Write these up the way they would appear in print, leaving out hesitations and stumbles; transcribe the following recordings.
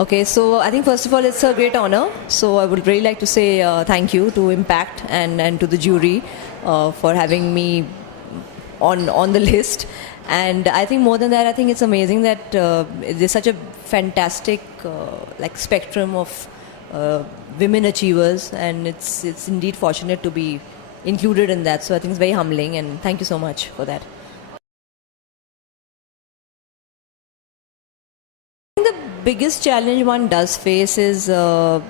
Okay, so I think first of all, it's a great honor. So I would really like to say thank you to Impact and to the jury for having me on the list. And I think more than that, I think it's amazing that there's such a fantastic like spectrum of women achievers, and it's indeed fortunate to be included in that. So I think it's very humbling, and thank you so much for that. The biggest challenge one does face is there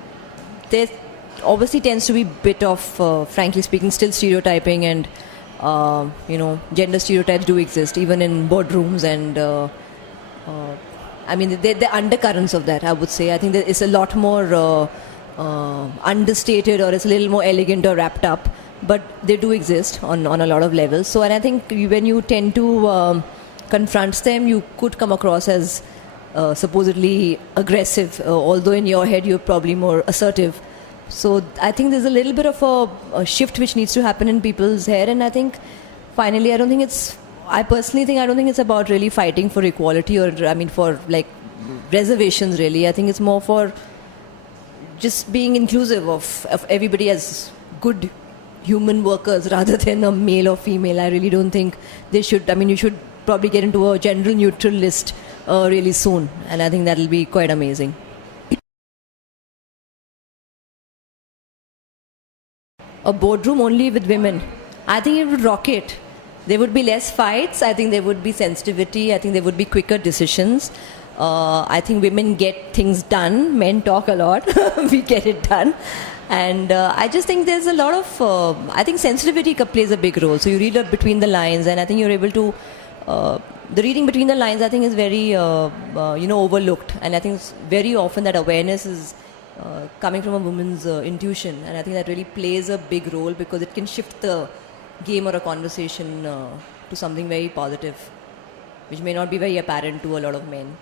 obviously tends to be a bit of, frankly speaking, still stereotyping, and gender stereotypes do exist even in boardrooms, and I mean the undercurrents of that, I would say. I think that it's a lot more understated, or it's a little more elegant or wrapped up, but they do exist on a lot of levels. So, and I think when you tend to confront them, you could come across as supposedly aggressive, although in your head you're probably more assertive. So I think there's a little bit of a shift which needs to happen in people's head, and I think finally, I personally think I don't think it's about really fighting for equality, or I mean for like reservations really. I think it's more for just being inclusive of everybody as good human workers rather than a male or female. I really don't think they should. I mean, you should probably get into a general neutral list really soon, and I think that'll be quite amazing. A boardroom only with women, I think it would rocket. There would be less fights. I think there would be sensitivity. I think there would be quicker decisions. I think women get things done. Men talk a lot. We get it done. And I just think there's a lot of, I think sensitivity plays a big role. So you read between the lines, and I think you're able to, the reading between the lines, I think is very, overlooked. And I think it's very often that awareness is coming from a woman's intuition. And I think that really plays a big role, because it can shift the game or a conversation to something very positive, which may not be very apparent to a lot of men.